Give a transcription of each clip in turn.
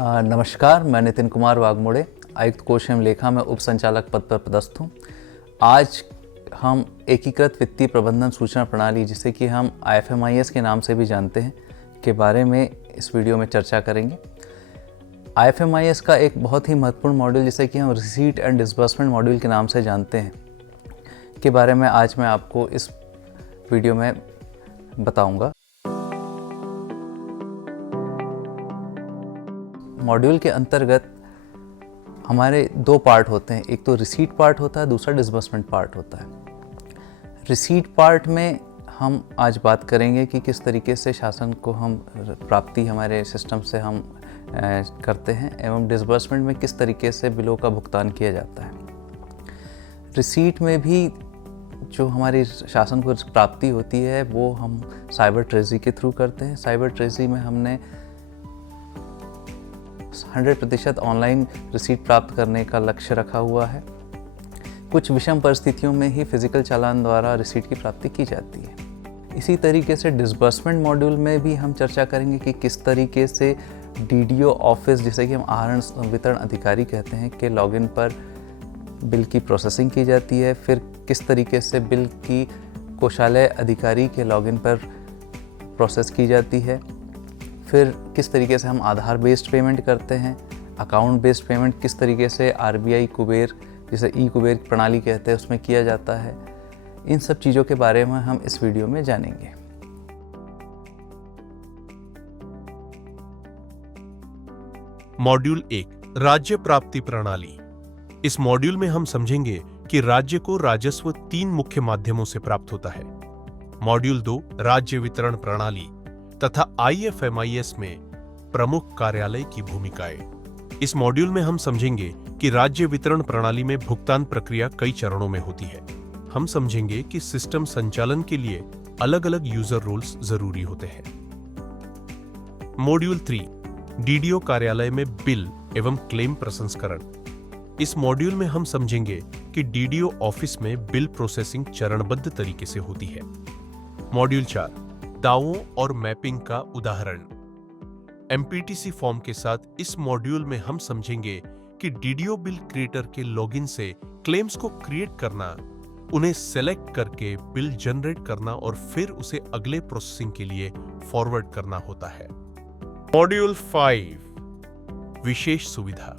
नमस्कार, मैं नितिन कुमार वाघमोड़े, आयुक्त कोष एवं लेखा में उप संचालक पद पर पदस्थ हूँ। आज हम एकीकृत वित्तीय प्रबंधन सूचना प्रणाली, जिसे कि हम IFMIS के नाम से भी जानते हैं, के बारे में इस वीडियो में चर्चा करेंगे। IFMIS का एक बहुत ही महत्वपूर्ण मॉड्यूल, जिसे कि हम रिसीट एंड डिसबर्समेंट मॉड्यूल के नाम से जानते हैं, के बारे में आज मैं आपको इस वीडियो में बताऊंगा। मॉड्यूल के अंतर्गत हमारे दो पार्ट होते हैं, एक तो रिसीट पार्ट होता है, दूसरा डिसबर्समेंट पार्ट होता है। रिसीट पार्ट में हम आज बात करेंगे कि किस तरीके से शासन को हम प्राप्ति हमारे सिस्टम से हम करते हैं, एवं डिसबर्समेंट में किस तरीके से बिलों का भुगतान किया जाता है। रिसीट में भी जो हमारी शासन को प्राप्ति होती है वो हम साइबर ट्रेजरी के थ्रू करते हैं। साइबर ट्रेजरी में हमने 100% ऑनलाइन रिसीट प्राप्त करने का लक्ष्य रखा हुआ है। कुछ विषम परिस्थितियों में ही फिजिकल चालान द्वारा रिसीट की प्राप्ति की जाती है। इसी तरीके से डिसबर्समेंट मॉड्यूल में भी हम चर्चा करेंगे कि किस तरीके से DDO ऑफिस, जिसे कि हम आहरण वितरण अधिकारी कहते हैं, के लॉगिन पर बिल की प्रोसेसिंग की जाती है। फिर किस तरीके से बिल की कोषालय अधिकारी के लॉगिन पर प्रोसेस की जाती है। फिर किस तरीके से हम आधार बेस्ड पेमेंट करते हैं, अकाउंट बेस्ड पेमेंट किस तरीके से RBI कुबेर, जिसे ई-कुबेर प्रणाली कहते हैं, उसमें किया जाता है। इन सब चीज़ों के बारे में हम इस वीडियो में जानेंगे। मॉड्यूल 1, राज्य प्राप्ति प्रणाली। इस मॉड्यूल में हम समझेंगे कि राज्य को राजस्व 3 मुख्य माध्यमों से प्राप्त होता है। मॉड्यूल 2, राज्य वितरण प्रणाली तथा IFMIS में प्रमुख कार्यालय की भूमिकाएं। इस मॉड्यूल में हम समझेंगे कि राज्य वितरण प्रणाली में भुगतान प्रक्रिया कई चरणों में होती है। हम समझेंगे कि सिस्टम संचालन के लिए अलग अलग यूजर रोल्स जरूरी होते हैं। मॉड्यूल 3, DDO कार्यालय में बिल एवं क्लेम प्रसंस्करण। इस मॉड्यूल में हम समझेंगे कि DDO ऑफिस में बिल प्रोसेसिंग चरणबद्ध तरीके से होती है। मॉड्यूल 4, दावों और मैपिंग का उदाहरण। MPTC फॉर्म के साथ इस मॉड्यूल में हम समझेंगे कि DDO बिल क्रिएटर के लॉगिन से क्लेम्स को क्रिएट करना, उन्हें सेलेक्ट करके बिल जनरेट करना और फिर उसे अगले प्रोसेसिंग के लिए फॉरवर्ड करना होता है। मॉड्यूल 5, विशेष सुविधा,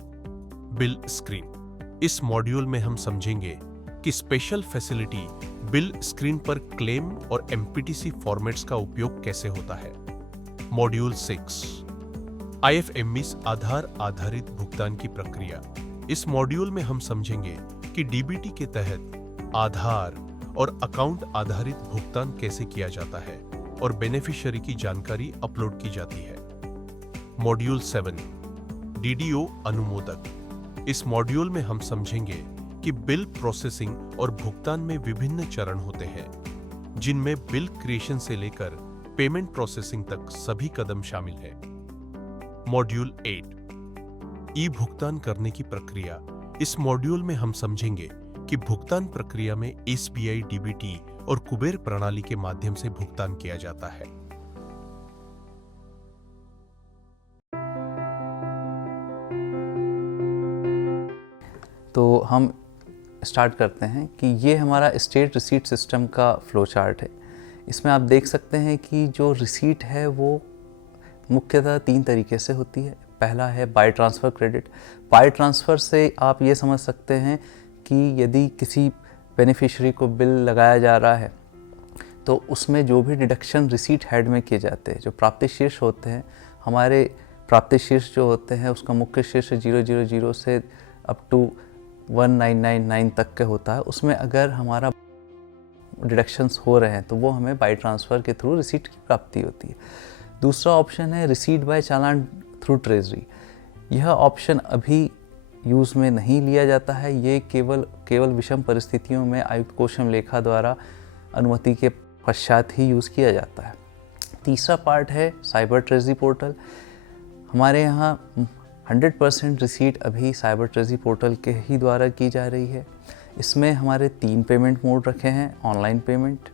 बिल स्क्रीन। इस मॉड्यूल में हम समझेंगे कि स्पेशल फैसिलिटी बिल स्क्रीन पर क्लेम और MPTC फॉर्मेट्स का उपयोग कैसे होता है। मॉड्यूल 6, IFMIS आधार आधारित भुगतान की प्रक्रिया। इस मॉड्यूल में हम समझेंगे कि DBT के तहत आधार और अकाउंट आधारित भुगतान कैसे किया जाता है और बेनिफिशियरी की जानकारी अपलोड की जाती है। Module 7, DDO अनुमोदक। इस मॉड्यूल में हम समझेंगे कि बिल प्रोसेसिंग और भुगतान में विभिन्न चरण होते हैं, जिनमें बिल क्रिएशन से लेकर पेमेंट प्रोसेसिंग तक सभी कदम शामिल हैं। मॉड्यूल 8, ई भुगतान करने की प्रक्रिया। इस मॉड्यूल में हम समझेंगे कि भुगतान प्रक्रिया में SBI DBT और कुबेर प्रणाली के माध्यम से भुगतान किया जाता है। तो हम स्टार्ट करते हैं कि ये हमारा स्टेट रिसीट सिस्टम का फ्लो चार्ट है। इसमें आप देख सकते हैं कि जो रिसीट है वो मुख्यतः 3 तरीके से होती है। पहला है by transfer credit. By transfer से आप ये समझ सकते हैं कि यदि किसी बेनिफिशियरी को बिल लगाया जा रहा है तो उसमें जो भी डिडक्शन रिसीट हेड में किए जाते हैं, जो प्राप्ति शीर्ष होते हैं, हमारे प्राप्ति शीर्ष जो होते हैं उसका मुख्य शीर्ष 000 से अप टू 1999 तक के होता है, उसमें अगर हमारा डिडक्शंस हो रहे हैं तो वो हमें बाय ट्रांसफ़र के थ्रू रिसीट की प्राप्ति होती है। दूसरा ऑप्शन है रिसीट बाय चालान थ्रू ट्रेजरी। यह ऑप्शन अभी यूज़ में नहीं लिया जाता है, ये केवल विषम परिस्थितियों में आयुक्त कोष एवं लेखा द्वारा अनुमति के पश्चात ही यूज़ किया जाता है। तीसरा पार्ट है साइबर ट्रेजरी पोर्टल। हमारे यहाँ 100% रिसीट अभी साइबर ट्रेजरी पोर्टल के ही द्वारा की जा रही है। इसमें हमारे 3 पेमेंट मोड रखे हैं, ऑनलाइन पेमेंट,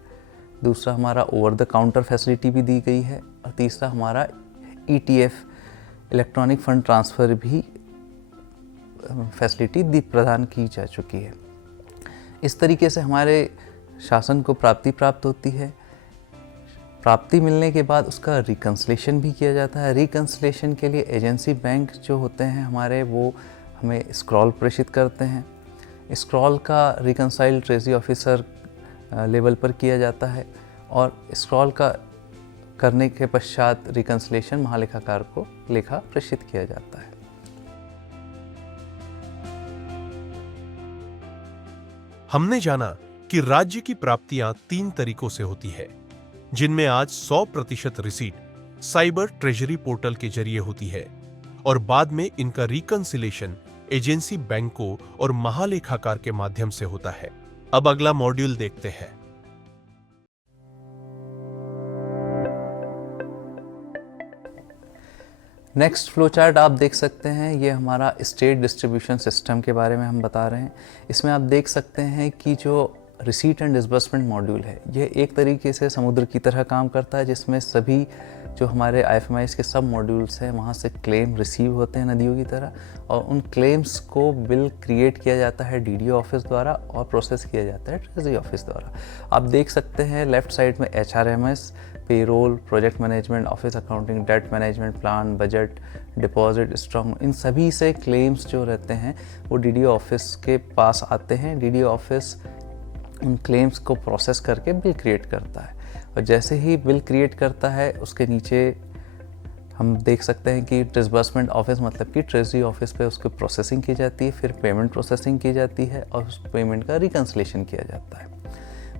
दूसरा हमारा ओवर द काउंटर फैसिलिटी भी दी गई है और तीसरा हमारा ETF इलेक्ट्रॉनिक फंड ट्रांसफ़र भी फैसिलिटी प्रदान की जा चुकी है। इस तरीके से हमारे शासन को प्राप्ति प्राप्त होती है। प्राप्ति मिलने के बाद उसका रिकन्सलेशन भी किया जाता है। रिकन्सलेशन के लिए एजेंसी बैंक जो होते हैं हमारे, वो हमें स्क्रॉल प्रेषित करते हैं। स्क्रॉल का रिकन्साइल ट्रेजरी ऑफिसर लेवल पर किया जाता है और स्क्रॉल का करने के पश्चात रिकन्सलेशन महालेखाकार को लेखा प्रेषित किया जाता है। हमने जाना कि राज्य की प्राप्तियां 3 तरीकों से होती है, जिनमें आज 100% रिसीट साइबर ट्रेजरी पोर्टल के जरिए होती है और बाद में इनका रिकन्सिलेशन एजेंसी बैंकों और महालेखाकार के माध्यम से होता है। अब अगला मॉड्यूल देखते हैं। नेक्स्ट फ्लो चार्ट आप देख सकते हैं, ये हमारा स्टेट डिस्ट्रीब्यूशन सिस्टम के बारे में हम बता रहे हैं। इसमें आप देख सकते हैं कि जो रिसीट एंड डिसबर्समेंट मॉड्यूल है, ये एक तरीके से समुद्र की तरह काम करता है, जिसमें सभी जो हमारे IFMIS के सब मॉड्यूल्स हैं वहाँ से क्लेम रिसीव होते हैं नदियों की तरह, और उन क्लेम्स को बिल क्रिएट किया जाता है DDO ऑफिस द्वारा और प्रोसेस किया जाता है ट्रेजरी ऑफिस द्वारा। आप देख सकते हैं लेफ्ट साइड में HRMS, payroll, project management, office accounting, debt management, plan, budget, deposit, strong, इन सभी से क्लेम्स जो रहते हैं वो DDO ऑफिस के पास आते हैं। DDO ऑफिस उन क्लेम्स को प्रोसेस करके बिल क्रिएट करता है, और जैसे ही बिल क्रिएट करता है उसके नीचे हम देख सकते हैं कि डिसबर्समेंट ऑफिस मतलब कि ट्रेजरी ऑफिस पे उसकी प्रोसेसिंग की जाती है, फिर पेमेंट प्रोसेसिंग की जाती है और उस पेमेंट का रिकन्सलेशन किया जाता है।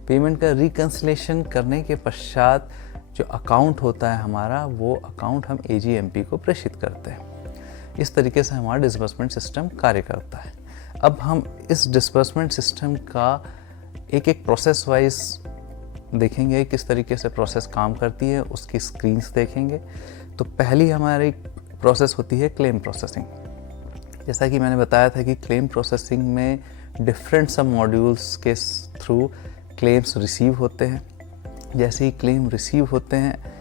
पेमेंट का रिकन्सलेशन करने के पश्चात जो अकाउंट होता है हमारा, वो अकाउंट हम AGMP को प्रेषित करते हैं। इस तरीके से हमारा डिसबर्समेंट सिस्टम कार्य करता है। अब हम इस डिसबर्समेंट सिस्टम का एक एक प्रोसेस वाइज देखेंगे, किस तरीके से प्रोसेस काम करती है, उसकी स्क्रीन्स देखेंगे। तो पहली हमारी प्रोसेस होती है क्लेम प्रोसेसिंग। जैसा कि मैंने बताया था कि क्लेम प्रोसेसिंग में डिफरेंट सब मॉड्यूल्स के थ्रू क्लेम्स रिसीव होते हैं। जैसे ही क्लेम रिसीव होते हैं,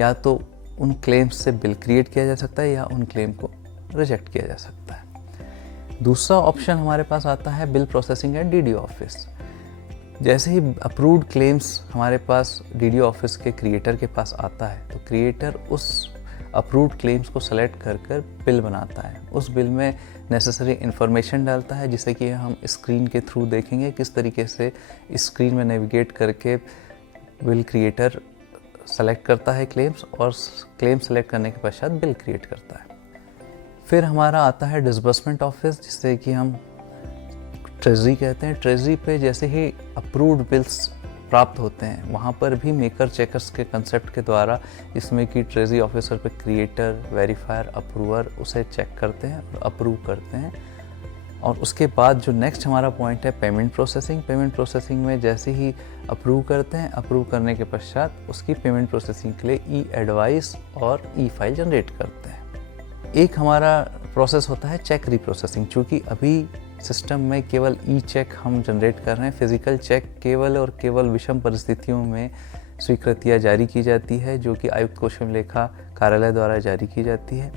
या तो उन क्लेम्स से बिल क्रिएट किया जा सकता है या उन क्लेम को रिजेक्ट किया जा सकता है। दूसरा ऑप्शन हमारे पास आता है bill processing eight DDO office. जैसे ही अप्रूव्ड क्लेम्स हमारे पास DDO ऑफिस के क्रिएटर के पास आता है, तो क्रिएटर उस अप्रूव्ड क्लेम्स को सेलेक्ट कर बिल बनाता है। उस बिल में नेसेसरी इन्फॉर्मेशन डालता है, जिसे कि हम स्क्रीन के थ्रू देखेंगे किस तरीके से स्क्रीन में नेविगेट करके बिल क्रिएटर सेलेक्ट करता है क्लेम्स, और क्लेम सेलेक्ट करने के पश्चात बिल क्रिएट करता है। फिर हमारा आता है डिसबर्समेंट ऑफिस, जिससे कि हम ट्रेजरी कहते हैं। ट्रेजरी पे जैसे ही अप्रूव्ड बिल्स प्राप्त होते हैं, वहाँ पर भी मेकर चेकर्स के कंसेप्ट के द्वारा, जिसमें कि ट्रेजरी ऑफिसर पे क्रिएटर, वेरीफायर, अप्रूवर उसे चेक करते हैं और अप्रूव करते हैं। और उसके बाद जो नेक्स्ट हमारा पॉइंट है पेमेंट प्रोसेसिंग। पेमेंट प्रोसेसिंग में जैसे ही अप्रूव करते हैं, अप्रूव करने के पश्चात उसकी पेमेंट प्रोसेसिंग के लिए ई-एडवाइस और ई-फाइल जनरेट करते हैं। एक हमारा प्रोसेस होता है चेक रिप्रोसेसिंग। चूँकि अभी सिस्टम में केवल ई-चेक हम जनरेट कर रहे हैं, फिजिकल चेक केवल और केवल विषम परिस्थितियों में स्वीकृतियाँ जारी की जाती है, जो कि आयुक्त कौशल लेखा कार्यालय द्वारा जारी की जाती है।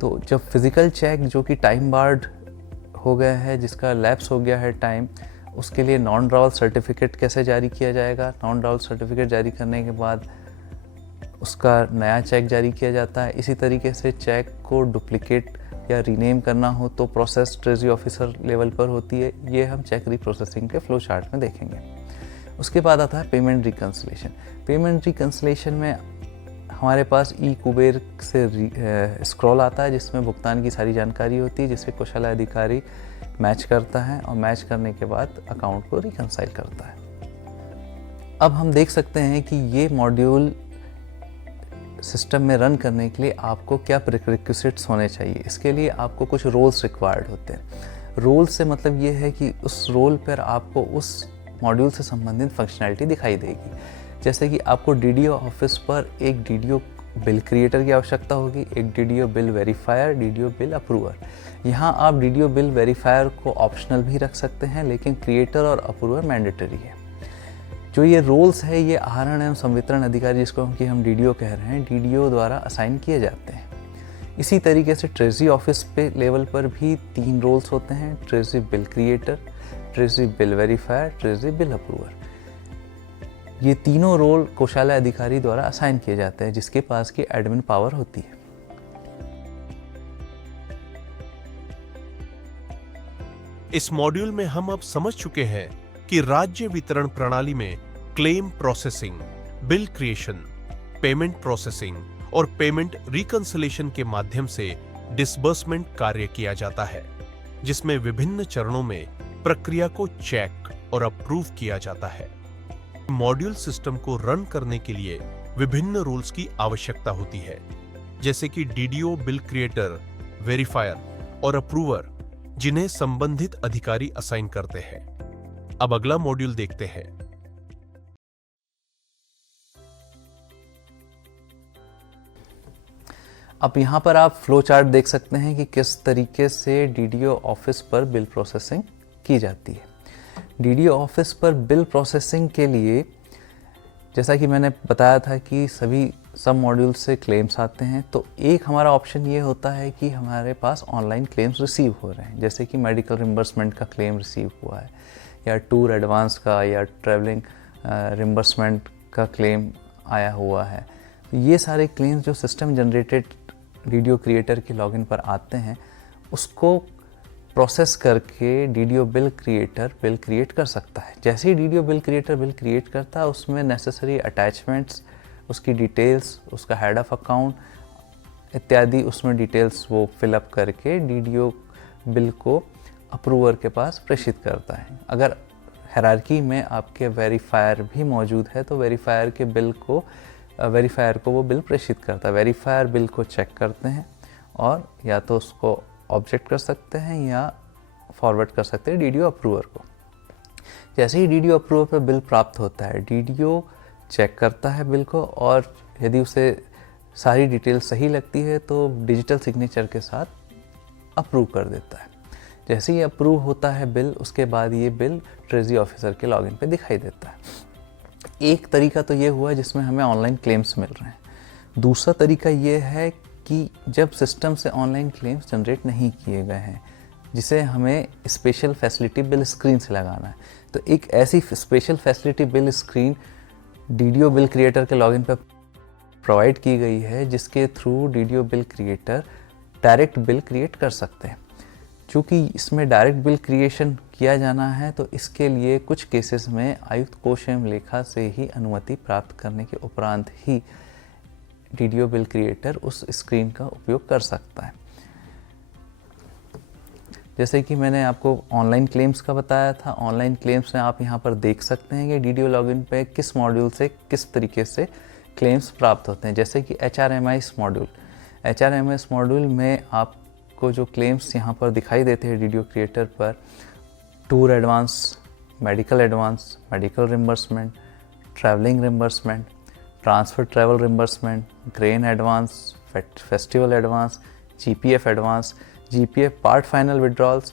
तो जब फिजिकल चेक जो कि टाइम बार्ड हो गया है, जिसका लैप्स हो गया है टाइम, उसके लिए नॉन ड्रॉवल सर्टिफिकेट कैसे जारी किया जाएगा। नॉन ड्रॉवल सर्टिफिकेट जारी करने के बाद उसका नया चेक जारी किया जाता है। इसी तरीके से चेक को डुप्लीकेट या रीनेम करना हो तो प्रोसेस ट्रेजरी ऑफिसर लेवल पर होती है। ये हम चेक रिप्रोसेसिंग के फ्लो चार्ट में देखेंगे। उसके बाद आता है पेमेंट रिकन्सलेशन। पेमेंट रिकन्सलेशन में हमारे पास ई कुबेर से स्क्रॉल आता है, जिसमें भुगतान की सारी जानकारी होती है, जिसे कौशल अधिकारी मैच करता है और मैच करने के बाद अकाउंट को रिकन्साइल करता है। अब हम देख सकते हैं कि ये मॉड्यूल सिस्टम में रन करने के लिए आपको क्या प्रीरिक्विजिट्स होने चाहिए। इसके लिए आपको कुछ रोल्स रिक्वायर्ड होते हैं। रोल से मतलब ये है कि उस रोल पर आपको उस मॉड्यूल से संबंधित फंक्शनैलिटी दिखाई देगी। जैसे कि आपको DDO ऑफिस पर एक DDO बिल क्रिएटर की आवश्यकता होगी, एक DDO bill verifier, DDO bill approver. यहाँ आप DDO बिल वेरीफायर को ऑप्शनल भी रख सकते हैं, लेकिन क्रिएटर और अप्रूवर मैंडेटरी है। जो ये रोल्स है ये आहरण एवं संवितरण अधिकारी, जिसको कि हम डीडीओ कह रहे हैं, डीडीओ द्वारा असाइन किए जाते हैं। इसी तरीके से ट्रेजरी ऑफिस पे लेवल पर भी 3 रोल्स होते हैं, treasury bill creator, treasury bill verifier, treasury bill approver. ये तीनों रोल कोषालय अधिकारी द्वारा असाइन किए जाते हैं, जिसके पास की एडमिन पावर होती है। इस मॉड्यूल में हम अब समझ चुके हैं कि राज्य वितरण प्रणाली में claim processing, bill creation, payment processing और पेमेंट रिकंसिलिएशन के माध्यम से डिसबर्समेंट कार्य किया जाता है, जिसमें विभिन्न चरणों में प्रक्रिया को चेक और अप्रूव किया जाता है। मॉड्यूल सिस्टम को रन करने के लिए विभिन्न रूल्स की आवश्यकता होती है, जैसे कि डीडीओ, बिल क्रिएटर, वेरीफायर और अप्रूवर, जिन्हें संबंधित अधिकारी असाइन करते हैं। अब अगला मॉड्यूल देखते हैं। अब यहाँ पर आप फ्लो चार्ट देख सकते हैं कि किस तरीके से डीडीओ ऑफिस पर बिल प्रोसेसिंग की जाती है। डीडीओ ऑफिस पर बिल प्रोसेसिंग के लिए, जैसा कि मैंने बताया था कि सभी सब मॉड्यूल से क्लेम्स आते हैं, तो एक हमारा ऑप्शन ये होता है कि हमारे पास ऑनलाइन क्लेम्स रिसीव हो रहे हैं, जैसे कि मेडिकल रिम्बर्समेंट का क्लेम रिसीव हुआ है, या टूर एडवांस का या ट्रैवलिंग रिम्बर्समेंट का क्लेम आया हुआ है। तो ये सारे क्लेम्स जो सिस्टम जनरेटेड डीडीओ क्रिएटर के लॉगिन पर आते हैं, उसको प्रोसेस करके DDO bill creator bill create कर सकता है। जैसे ही DDO bill creator bill create करता है, उसमें नेसेसरी अटैचमेंट्स, उसकी डिटेल्स, उसका हेड ऑफ अकाउंट इत्यादि उसमें डिटेल्स वो फिलअप करके डीडीओ बिल को अप्रूवर के पास प्रेषित करता है। अगर हायरार्की में आपके वेरीफायर भी मौजूद है तो वेरीफायर को वो बिल प्रेषित करता है। वेरीफायर बिल को चेक करते हैं और या तो उसको ऑब्जेक्ट कर सकते हैं या फॉरवर्ड कर सकते हैं डीडीओ अप्रूवर को। जैसे ही डीडीओ अप्रूवर पर बिल प्राप्त होता है, डीडीओ चेक करता है बिल को, और यदि उसे सारी डिटेल सही लगती है तो डिजिटल सिग्नेचर के साथ अप्रूव कर देता है। जैसे ही अप्रूव होता है बिल, उसके बाद ये बिल ट्रेजरी ऑफिसर के लॉगिन पे दिखाई देता है। एक तरीका तो ये हुआ जिसमें हमें ऑनलाइन क्लेम्स मिल रहे हैं। दूसरा तरीका ये है कि जब सिस्टम से ऑनलाइन क्लेम्स जनरेट नहीं किए गए हैं, जिसे हमें स्पेशल फैसिलिटी बिल स्क्रीन से लगाना है, तो एक ऐसी special facility bill screen DDO bill creator के लॉगिन पर प्रोवाइड की गई है, जिसके through DDO bill creator direct bill create कर सकते हैं। चूँकि इसमें डायरेक्ट बिल क्रिएशन किया जाना है, तो इसके लिए कुछ केसेस में आयुक्त कोष एवं लेखा से ही अनुमति प्राप्त करने के उपरांत ही डीडीओ बिल क्रिएटर उस स्क्रीन का उपयोग कर सकता है। जैसे कि मैंने आपको ऑनलाइन क्लेम्स का बताया था, ऑनलाइन क्लेम्स में आप यहाँ पर देख सकते हैं कि डीडीओ लॉगिन पे किस मॉड्यूल से किस तरीके से क्लेम्स प्राप्त होते हैं। जैसे कि एचआरएमआईएस मॉड्यूल में आपको जो क्लेम्स यहाँ पर दिखाई देते हैं डीडीओ क्रिएटर पर, tour advance, medical advance, medical reimbursement, travelling reimbursement, transfer travel reimbursement, grain advance, festival advance, GPF advance, GPF part final withdrawals,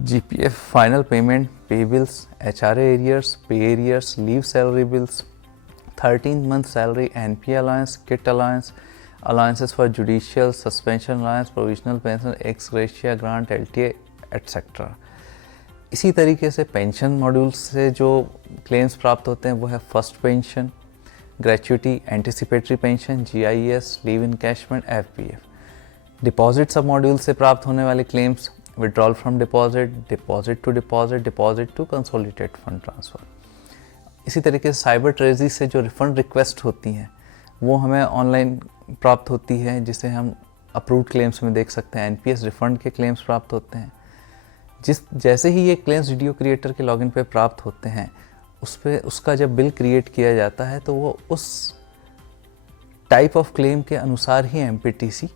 GPF final payment, pay bills, HRA arrears, pay arrears, leave salary bills, 13 month salary, NPA allowance, kit allowance, allowances for judicial suspension allowance, provisional pension, ex gratia grant, LTA etcetera. इसी तरीके से pension module से जो claims प्राप्त होते हैं वो है first pension, gratuity, anticipatory pension, GIS, leave encashment, FPF. Deposit सब मॉड्यूल से प्राप्त होने वाले claims, withdrawal from deposit, deposit to deposit, deposit to consolidated fund transfer. इसी तरीके से साइबर ट्रेजरी से जो रिफंड रिक्वेस्ट होती हैं वो हमें ऑनलाइन प्राप्त होती है, जिसे हम अप्रूव्ड क्लेम्स में देख सकते हैं। एनपीएस रिफंड के क्लेम्स प्राप्त होते हैं। जैसे ही ये क्लेम्स डीडीओ क्रिएटर के लॉगिन पे प्राप्त होते हैं, उसका जब बिल क्रिएट किया जाता है तो वो उस टाइप ऑफ क्लेम के अनुसार ही एमपीटीसी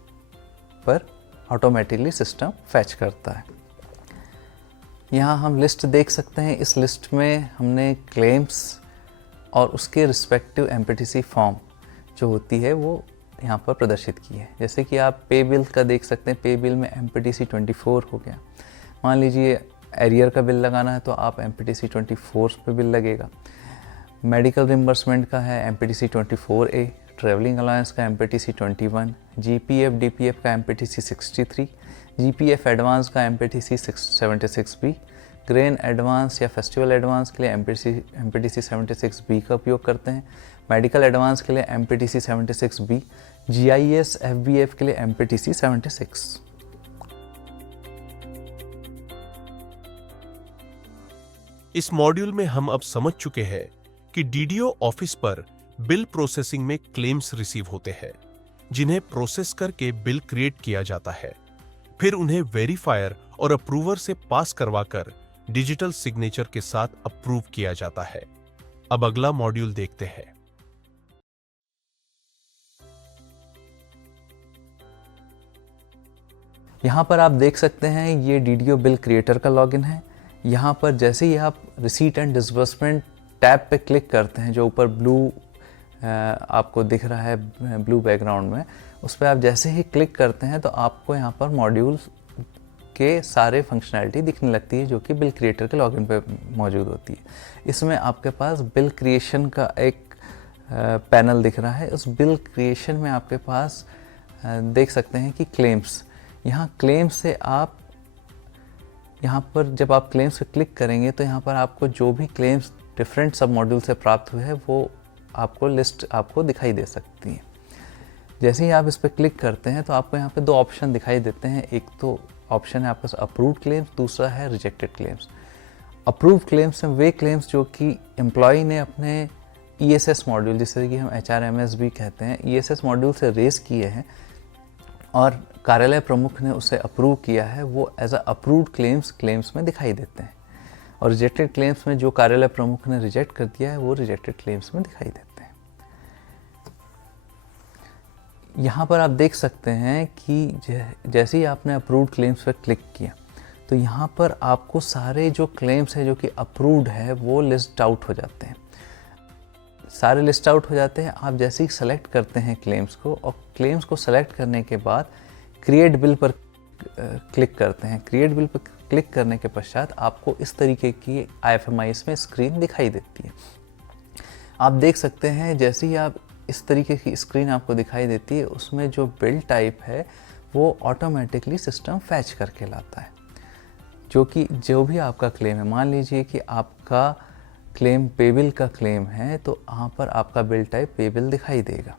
पर ऑटोमेटिकली सिस्टम फैच करता है। यहाँ हम लिस्ट देख सकते हैं। इस लिस्ट में हमने क्लेम्स और उसके रिस्पेक्टिव एमपीटीसी फॉर्म जो होती है वो यहाँ पर प्रदर्शित की है। जैसे कि आप पे बिल का देख सकते हैं, पे बिल में एमपीटीसी 24 हो गया। मान लीजिए एरियर का बिल लगाना है तो आप एमपीटीसी 24 पे बिल लगेगा। मेडिकल रिम्बर्समेंट का है MPTC 24A, ट्रैवलिंग अलाउंस का MPTC 21, GPF DPF का MPTC 63, GPF एडवांस का MPTC 76B, ग्रेन एडवांस या फेस्टिवल एडवांस के लिए MPTC 76B का उपयोग करते हैं। मेडिकल एडवांस के लिए MPTC 76B, GIS FBF के लिए MPTC 76। इस मॉड्यूल में हम अब समझ चुके हैं कि डीडीओ ऑफिस पर बिल प्रोसेसिंग में क्लेम्स रिसीव होते हैं, जिन्हें प्रोसेस करके बिल क्रिएट किया जाता है। फिर उन्हें वेरीफायर और अप्रूवर से पास करवाकर डिजिटल सिग्नेचर के साथ अप्रूव किया जाता है। अब अगला मॉड्यूल देखते हैं। यहाँ पर आप देख सकते हैं ये डीडीओ बिल क्रिएटर का लॉगिन है। यहाँ पर जैसे ही आप रिसीट एंड डिसबर्समेंट टैब पे क्लिक करते हैं, जो ऊपर ब्लू आपको दिख रहा है ब्लू बैकग्राउंड में, उस पर आप जैसे ही क्लिक करते हैं तो आपको यहाँ पर मॉड्यूल्स के सारे फंक्शनैलिटी दिखने लगती है जो कि बिल क्रिएटर के लॉगिन पे मौजूद होती है। इसमें आपके पास बिल क्रिएशन का एक पैनल दिख रहा है। उस बिल क्रिएशन में आपके पास देख सकते हैं कि क्लेम्स, यहाँ क्लेम्स से आप यहाँ पर जब आप क्लेम्स पे क्लिक करेंगे तो यहाँ पर आपको जो भी क्लेम्स डिफरेंट सब मॉड्यूल से प्राप्त हुए हैं वो आपको लिस्ट आपको दिखाई दे सकती है। जैसे ही आप इस पर क्लिक करते हैं तो आपको यहाँ पे दो ऑप्शन दिखाई देते हैं। एक तो ऑप्शन है आपके पास अप्रूव्ड क्लेम्स, दूसरा है रिजेक्टेड क्लेम्स। अप्रूव्ड क्लेम्स हैं वे क्लेम्स जो कि एम्प्लॉय ने अपने ESS मॉड्यूल, जिसे कि हम HRMS भी कहते हैं, ESS मॉड्यूल से रेस किए हैं और कार्यालय प्रमुख ने उसे अप्रूव किया है, वो एज अ अप्रूव्ड क्लेम्स में दिखाई देते हैं। और रिजेक्टेड क्लेम्स में जो कार्यालय प्रमुख ने रिजेक्ट कर दिया है वो रिजेक्टेड क्लेम्स में दिखाई देते हैं। यहाँ पर आप देख सकते हैं कि जैसे ही आपने अप्रूव्ड क्लेम्स पर क्लिक किया तो यहाँ पर आपको सारे जो क्लेम्स हैं जो कि अप्रूव्ड है वो लिस्ट आउट हो जाते हैं। सारे लिस्ट आउट हो जाते हैं। आप जैसे ही सेलेक्ट करते हैं क्लेम्स को, और क्लेम्स को सेलेक्ट करने के बाद क्रिएट बिल पर क्लिक करते हैं। क्रिएट बिल पर क्लिक करने के पश्चात आपको इस तरीके की IFMIS में स्क्रीन दिखाई देती है। आप देख सकते हैं जैसे ही आप इस तरीके की स्क्रीन आपको दिखाई देती है, उसमें जो बिल टाइप है वो ऑटोमेटिकली सिस्टम फैच करके लाता है, जो कि जो भी आपका क्लेम है, मान लीजिए कि आपका क्लेम पे बिल का क्लेम है तो यहाँ पर आपका बिल टाइप पे बिल दिखाई देगा।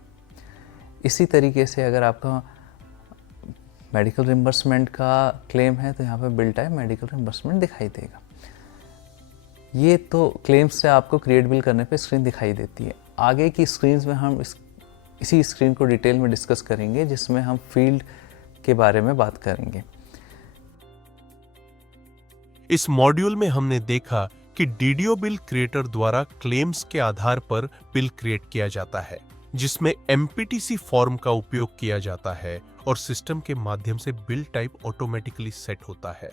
इसी तरीके से अगर आपका मेडिकल रिम्बर्समेंट का क्लेम है तो यहाँ पर बिल टाइप मेडिकल रिम्बर्समेंट दिखाई देगा। ये तो क्लेम्स से आपको क्रिएट बिल करने पे स्क्रीन दिखाई देती है। आगे की स्क्रीन्स में हम इसी स्क्रीन को डिटेल में डिस्कस करेंगे, जिसमें हम फील्ड के बारे में बात करेंगे। इस मॉड्यूल में हमने देखा कि डीडीओ बिल क्रिएटर द्वारा क्लेम्स के आधार पर बिल क्रिएट किया जाता है, जिसमें MPTC फॉर्म का उपयोग किया जाता है और सिस्टम के माध्यम से बिल टाइप ऑटोमेटिकली सेट होता है।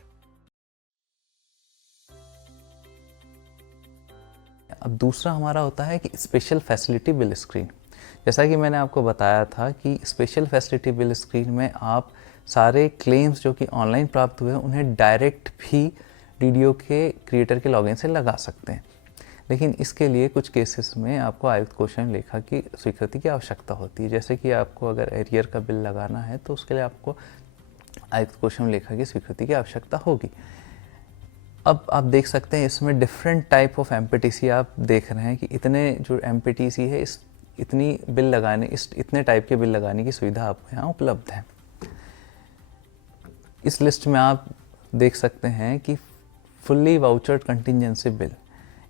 अब दूसरा हमारा होता है कि स्पेशल फैसिलिटी बिल स्क्रीन। जैसा कि मैंने आपको बताया था कि स्पेशल फैसिलिटी बिल स्क्रीन में आप सारे क्लेम्स जो कि ऑनलाइन प्राप्त हुए हैं उन्हें डायरेक्ट भी डीडीओ के क्रिएटर के लॉगिन से लगा सकते हैं। लेकिन इसके लिए कुछ केसेस में आपको आयुक्त कोषांग लेखा की स्वीकृति की आवश्यकता होती है। जैसे कि आपको अगर एरियर का बिल लगाना है तो उसके लिए आपको आयुक्त कोषांग लेखा की स्वीकृति की आवश्यकता होगी। अब आप देख सकते हैं इसमें डिफरेंट टाइप ऑफ MPTC आप देख रहे हैं कि इतने जो MPTC है इतनी बिल लगाने, इतने टाइप के बिल लगाने की सुविधा आपको यहाँ उपलब्ध है। इस लिस्ट में आप देख सकते हैं कि फुल्ली वाउचर्ड कंटिजेंसी बिल,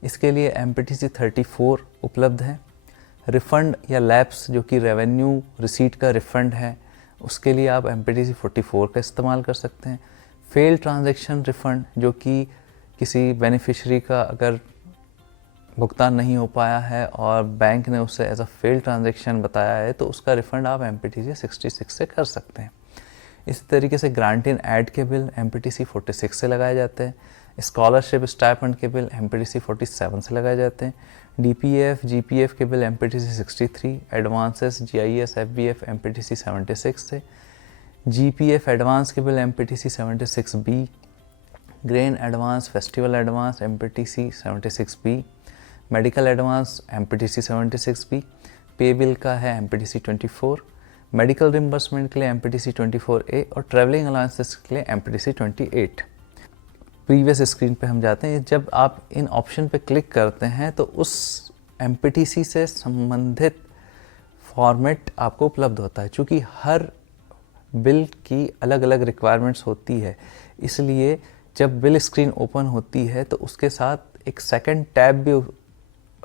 इसके लिए MPTC 34 उपलब्ध है। रिफंड या लैप्स जो कि रेवेन्यू रिसीट का रिफंड है, उसके लिए आप MPTC 44 का इस्तेमाल कर सकते हैं। फेल ट्रांजैक्शन रिफंड, जो कि किसी बेनिफिशियरी का अगर भुगतान नहीं हो पाया है और बैंक ने उसे एज अ फेल ट्रांजैक्शन बताया है तो उसका रिफंड आप MPTC 66 से कर सकते हैं। इसी तरीके से ग्रांट इन ऐड के बिल MPTC 46 से लगाए जाते हैं। स्कॉलरशिप स्टाइपेंड के बिल MPTC 47 से लगाए जाते हैं। DPF GPF के bill MPTC 63, advances GIS FBF MPTC 76 से, GPF एडवांस के bill MPTC 76B, grain advance festival advance MPTC 76B, medical advance MPTC 76B, पे बिल का है MPTC 24, मेडिकल रिम्बर्समेंट के लिए MPTC 24A और ट्रैवलिंग अलाउंसेस के लिए MPTC 28। प्रीवियस स्क्रीन पे हम जाते हैं। जब आप इन ऑप्शन पे क्लिक करते हैं तो उस MPTC से संबंधित फॉर्मेट आपको उपलब्ध होता है। चूँकि हर बिल की अलग अलग रिक्वायरमेंट्स होती है, इसलिए जब बिल स्क्रीन ओपन होती है तो उसके साथ एक सेकंड टैब भी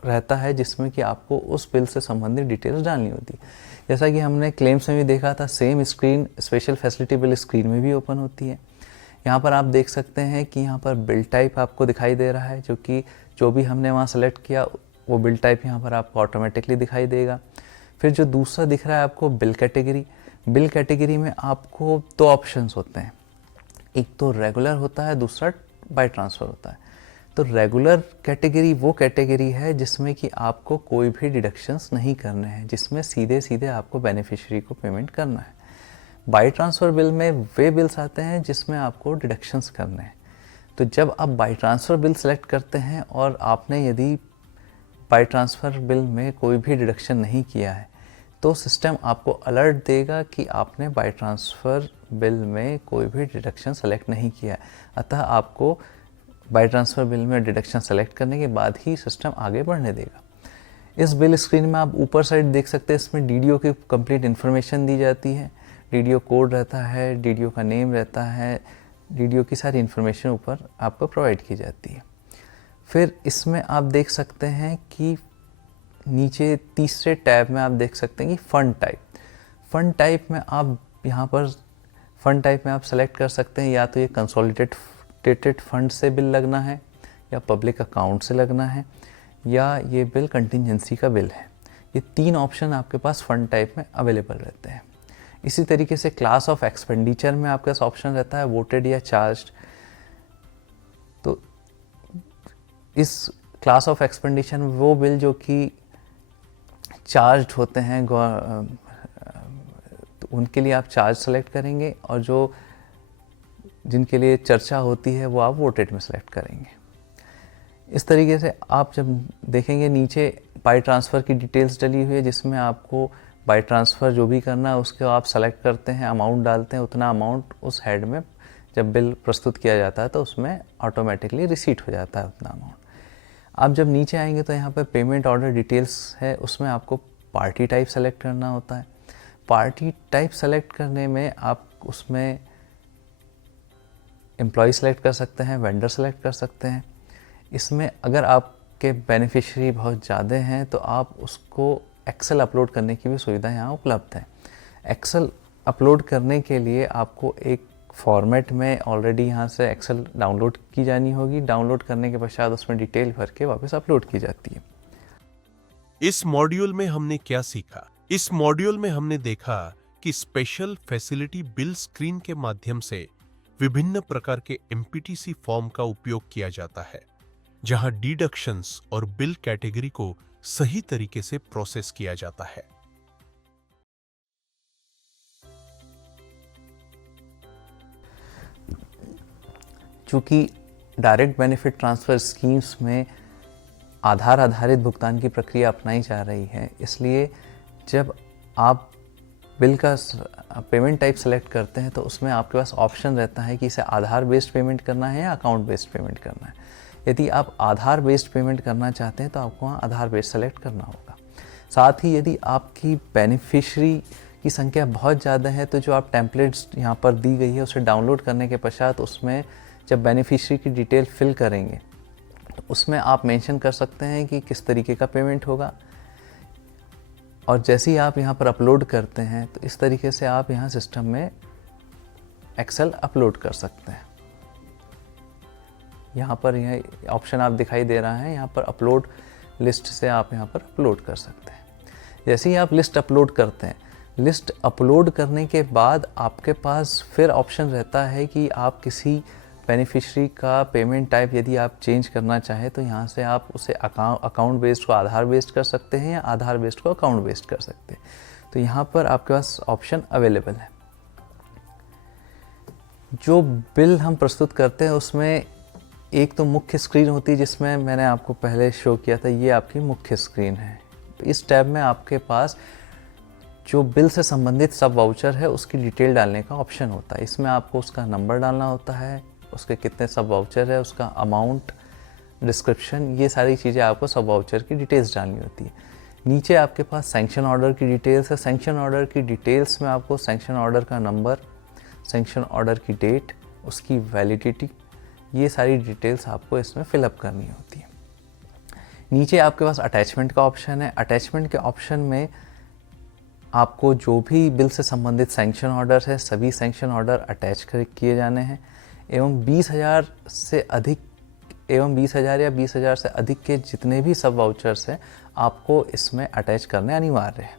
रहता है जिसमें कि आपको उस बिल से संबंधित डिटेल्स डालनी होती है। जैसा कि हमने क्लेम्स में भी देखा था, same screen special facility bill screen में भी ओपन होती है। यहाँ पर आप देख सकते हैं कि यहाँ पर बिल टाइप आपको दिखाई दे रहा है, जो भी हमने वहाँ सेलेक्ट किया वो बिल टाइप यहाँ पर आपको ऑटोमेटिकली दिखाई देगा। फिर जो दूसरा दिख रहा है आपको बिल कैटेगरी, बिल कैटेगरी में आपको दो ऑप्शंस होते हैं, एक तो रेगुलर होता है, दूसरा बाय ट्रांसफ़र होता है। तो रेगुलर कैटेगरी वो कैटेगरी है जिसमें कि आपको कोई भी डिडक्शंस नहीं करने हैं, जिसमें सीधे सीधे आपको बेनिफिशियरी को पेमेंट करना है। बाय ट्रांसफ़र बिल में वे बिल्स आते हैं जिसमें आपको डिडक्शंस करने हैं। तो जब आप बाय ट्रांसफ़र बिल सेलेक्ट करते हैं और आपने यदि बाय ट्रांसफ़र बिल में कोई भी डिडक्शन नहीं किया है तो सिस्टम आपको अलर्ट देगा कि आपने बाय ट्रांसफ़र बिल में कोई भी डिडक्शन सेलेक्ट नहीं किया है। अतः आपको बाय ट्रांसफ़र बिल में डिडक्शन सेलेक्ट करने के बाद ही सिस्टम आगे बढ़ने देगा। इस बिल स्क्रीन में आप ऊपर साइड देख सकते हैं, इसमें DDO की कंप्लीट इन्फॉर्मेशन दी जाती है। DDO कोड रहता है, DDO का नेम रहता है, DDO की सारी इन्फॉर्मेशन ऊपर आपको प्रोवाइड की जाती है। फिर इसमें आप देख सकते हैं कि नीचे तीसरे टैब में आप देख सकते हैं कि फ़ंड टाइप। फ़ंड टाइप में आप यहाँ पर फ़ंड टाइप में आप सेलेक्ट कर सकते हैं, या तो ये कंसोलिडेटेड फंड से बिल लगना है, या पब्लिक अकाउंट से लगना है, या ये बिल कंटिजेंसी का बिल है। ये तीन ऑप्शन आपके पास फ़ंड टाइप में अवेलेबल रहते हैं। इसी तरीके से क्लास ऑफ एक्सपेंडिचर में आपके पास ऑप्शन रहता है वोटेड या चार्ज्ड। तो इस क्लास ऑफ एक्सपेंडिचर में वो बिल जो कि चार्ज होते हैं तो उनके लिए आप चार्ज सेलेक्ट करेंगे, और जो जिनके लिए चर्चा होती है वो आप वोटेड में सेलेक्ट करेंगे। इस तरीके से आप जब देखेंगे नीचे बाय ट्रांसफ़र की डिटेल्स डली हुई है, जिसमें आपको बाय ट्रांसफ़र जो भी करना है उसके आप सेलेक्ट करते हैं, अमाउंट डालते हैं, उतना अमाउंट उस हेड में जब बिल प्रस्तुत किया जाता है तो उसमें ऑटोमेटिकली रिसीट हो जाता है उतना अमाउंट। आप जब नीचे आएंगे तो यहाँ पर पेमेंट ऑर्डर डिटेल्स है, उसमें आपको पार्टी टाइप सेलेक्ट करना होता है। पार्टी टाइप सेलेक्ट करने में आप उसमें एम्प्लॉय सेलेक्ट कर सकते हैं, वेंडर सेलेक्ट कर सकते हैं। इसमें अगर आपके बेनिफिशियरी बहुत ज़्यादा हैं तो आप उसको एक्सेल अपलोड करने की भी सुविधा यहाँ उपलब्ध है। एक्सेल अपलोड करने के लिए आपको एक फॉर्मेट में ऑलरेडी यहाँ से एक्सेल डाउनलोड की जानी होगी। डाउनलोड करने के पश्चात उसमें डिटेल भर के वापस अपलोड की जाती है। इस मॉड्यूल में हमने क्या सीखा? इस मॉड्यूल में हमने देखा कि स्पेशल फैसिलिटी बिल स्क्रीन के माध्यम से विभिन्न प्रकार के MPTC फॉर्म का उपयोग किया जाता है, जहां डिडक्शंस और बिल कैटेगरी को सही तरीके से प्रोसेस किया जाता है। चूँकि डायरेक्ट बेनिफिट ट्रांसफ़र स्कीम्स में आधार आधारित भुगतान की प्रक्रिया अपनाई जा रही है, इसलिए जब आप बिल का पेमेंट टाइप सेलेक्ट करते हैं तो उसमें आपके पास ऑप्शन रहता है कि इसे आधार बेस्ड पेमेंट करना है या अकाउंट बेस्ड पेमेंट करना है। यदि आप आधार बेस्ड पेमेंट करना चाहते हैं तो आपको वहाँ आधार बेस्ड सेलेक्ट करना होगा। साथ ही यदि आपकी बेनिफिशरी की संख्या बहुत ज़्यादा है तो जो आप टेम्पलेट्स यहाँ पर दी गई है उसे डाउनलोड करने के पश्चात उसमें जब बेनिफिशरी की डिटेल फिल करेंगे तो उसमें आप मेंशन कर सकते हैं कि किस तरीके का पेमेंट होगा, और जैसे ही आप यहाँ पर अपलोड करते हैं तो इस तरीके से आप यहाँ सिस्टम में एक्सेल अपलोड कर सकते हैं। यहाँ पर यह ऑप्शन आप दिखाई दे रहा है, यहाँ पर अपलोड लिस्ट से आप यहाँ पर अपलोड कर सकते हैं। जैसे ही आप लिस्ट अपलोड करते हैं, लिस्ट अपलोड करने के बाद आपके पास फिर ऑप्शन रहता है कि आप किसी बेनिफिशरी का पेमेंट टाइप यदि आप चेंज करना चाहें तो यहाँ से आप उसे अकाउंट बेस्ड को आधार बेस्ड कर सकते हैं या आधार बेस्ड को अकाउंट बेस्ड कर सकते हैं। तो यहाँ पर आपके पास ऑप्शन अवेलेबल है। जो बिल हम प्रस्तुत करते हैं उसमें एक तो मुख्य स्क्रीन होती है जिसमें मैंने आपको पहले शो किया था, ये आपकी मुख्य स्क्रीन है। इस टैब में आपके पास जो बिल से संबंधित सब वाउचर है उसकी डिटेल डालने का ऑप्शन होता है। इसमें आपको उसका नंबर डालना होता है, उसके कितने सब वाउचर है, उसका अमाउंट, डिस्क्रिप्शन, ये सारी चीज़ें आपको सब वाउचर की डिटेल्स डालनी होती है। नीचे आपके पास सैंक्शन ऑर्डर की डिटेल्स है। सैंक्शन ऑर्डर की डिटेल्स में आपको सैंक्शन ऑर्डर का नंबर, सैंक्शन ऑर्डर की डेट, उसकी वैलिडिटी, ये सारी डिटेल्स आपको इसमें फिलअप करनी होती है। नीचे आपके पास अटैचमेंट का ऑप्शन है। अटैचमेंट के ऑप्शन में आपको जो भी बिल से संबंधित सैंक्शन ऑर्डर है, सभी सैंक्शन ऑर्डर अटैच किए जाने हैं एवं 20,000 से अधिक एवं 20,000 या 20,000 से अधिक के जितने भी सब वाउचर्स हैं आपको इसमें अटैच करने अनिवार्य है।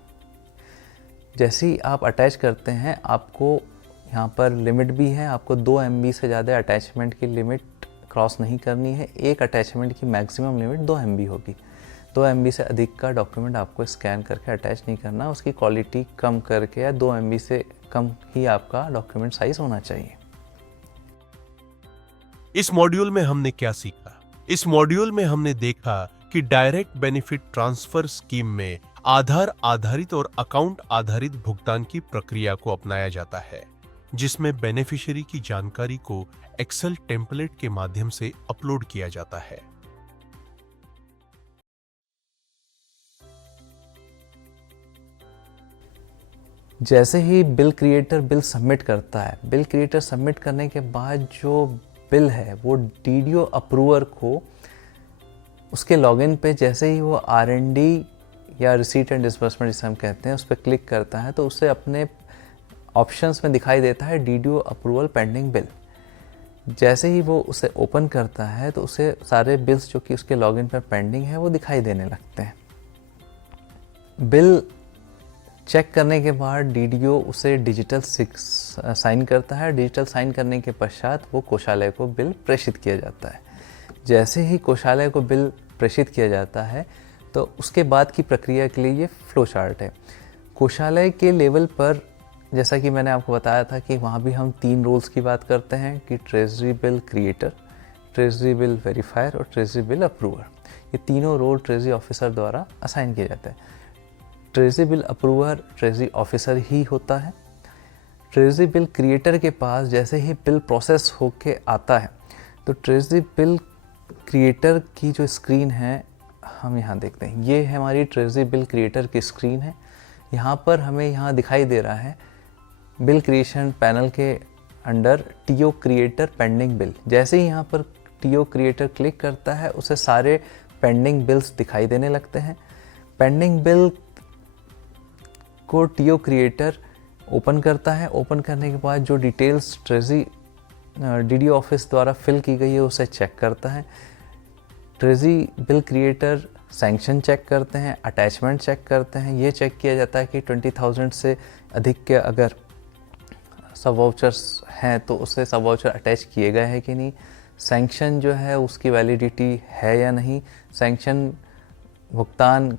जैसे ही आप अटैच करते हैं आपको यहाँ पर लिमिट भी है, आपको 2 MB से ज़्यादा अटैचमेंट की लिमिट क्रॉस नहीं करनी है। एक अटैचमेंट की मैक्सिमम लिमिट 2 MB होगी। 2 MB से अधिक का डॉक्यूमेंट आपको स्कैन करके अटैच नहीं करना, उसकी क्वालिटी कम करके या 2 MB से कम ही आपका डॉक्यूमेंट साइज होना चाहिए। इस मॉड्यूल में हमने क्या सीखा? इस मॉड्यूल में हमने देखा कि डायरेक्ट बेनिफिट ट्रांसफर स्कीम में आधार आधारित और अकाउंट आधारित भुगतान की प्रक्रिया को अपनाया जाता है, जिसमें बेनिफिशियरी की जानकारी को एक्सेल टेम्पलेट के माध्यम से अपलोड किया जाता है। जैसे ही बिल क्रिएटर बिल सबमिट करता है, बिल क्रिएटर सबमिट करने के बाद जो बिल है वो डीडीओ अप्रूवर को उसके लॉगिन पे जैसे ही वो R&D या रिसीट एंड डिसबर्समेंट जिसे हम कहते हैं उस पर क्लिक करता है तो उसे अपने ऑप्शंस में दिखाई देता है डीडीओ अप्रूवल पेंडिंग बिल। जैसे ही वो उसे ओपन करता है तो उसे सारे बिल्स जो कि उसके लॉगिन पर पेंडिंग है वो दिखाई देने लगते हैं। बिल चेक करने के बाद डीडीओ उसे डिजिटल साइन करता है। डिजिटल साइन करने के पश्चात वो कोषालय को बिल प्रेषित किया जाता है। जैसे ही कोषालय को बिल प्रेषित किया जाता है तो उसके बाद की प्रक्रिया के लिए ये फ्लो चार्ट है। कोषालय के लेवल पर जैसा कि मैंने आपको बताया था कि वहाँ भी हम 3 रोल्स की बात करते हैं कि treasury bill creator, treasury bill verifier और ट्रेजरी बिल अप्रूवर। ये तीनों रोल ट्रेजरी ऑफिसर द्वारा असाइन किए जाते हैं। Treasury bill approver treasury officer ही होता है। ट्रेजरी बिल क्रिएटर के पास जैसे ही बिल प्रोसेस होके आता है तो ट्रेजरी बिल क्रिएटर की जो स्क्रीन है हम यहाँ देखते हैं, ये है हमारी ट्रेजरी बिल क्रिएटर की स्क्रीन है। यहाँ पर हमें यहाँ दिखाई दे रहा है बिल क्रिएशन पैनल के under TO creator pending bill. जैसे ही यहाँ पर टीओ क्रिएटर क्लिक करता है उसे सारे पेंडिंग बिल्स दिखाई देने लगते हैं। पेंडिंग बिल को टीओ क्रिएटर ओपन करता है। ओपन करने के बाद जो डिटेल्स ट्रेजरी डीडीओ ऑफिस द्वारा फिल की गई है उसे चेक करता है। Treasury bill creator sanction check करते हैं, अटैचमेंट चेक करते हैं। ये चेक किया जाता है कि 20,000 से अधिक के अगर सब वाउचर्स हैं तो उससे सब वाउचर अटैच किए गए हैं कि नहीं, सैंक्शन जो है उसकी वैलिडिटी है या नहीं, सैंक्शन भुगतान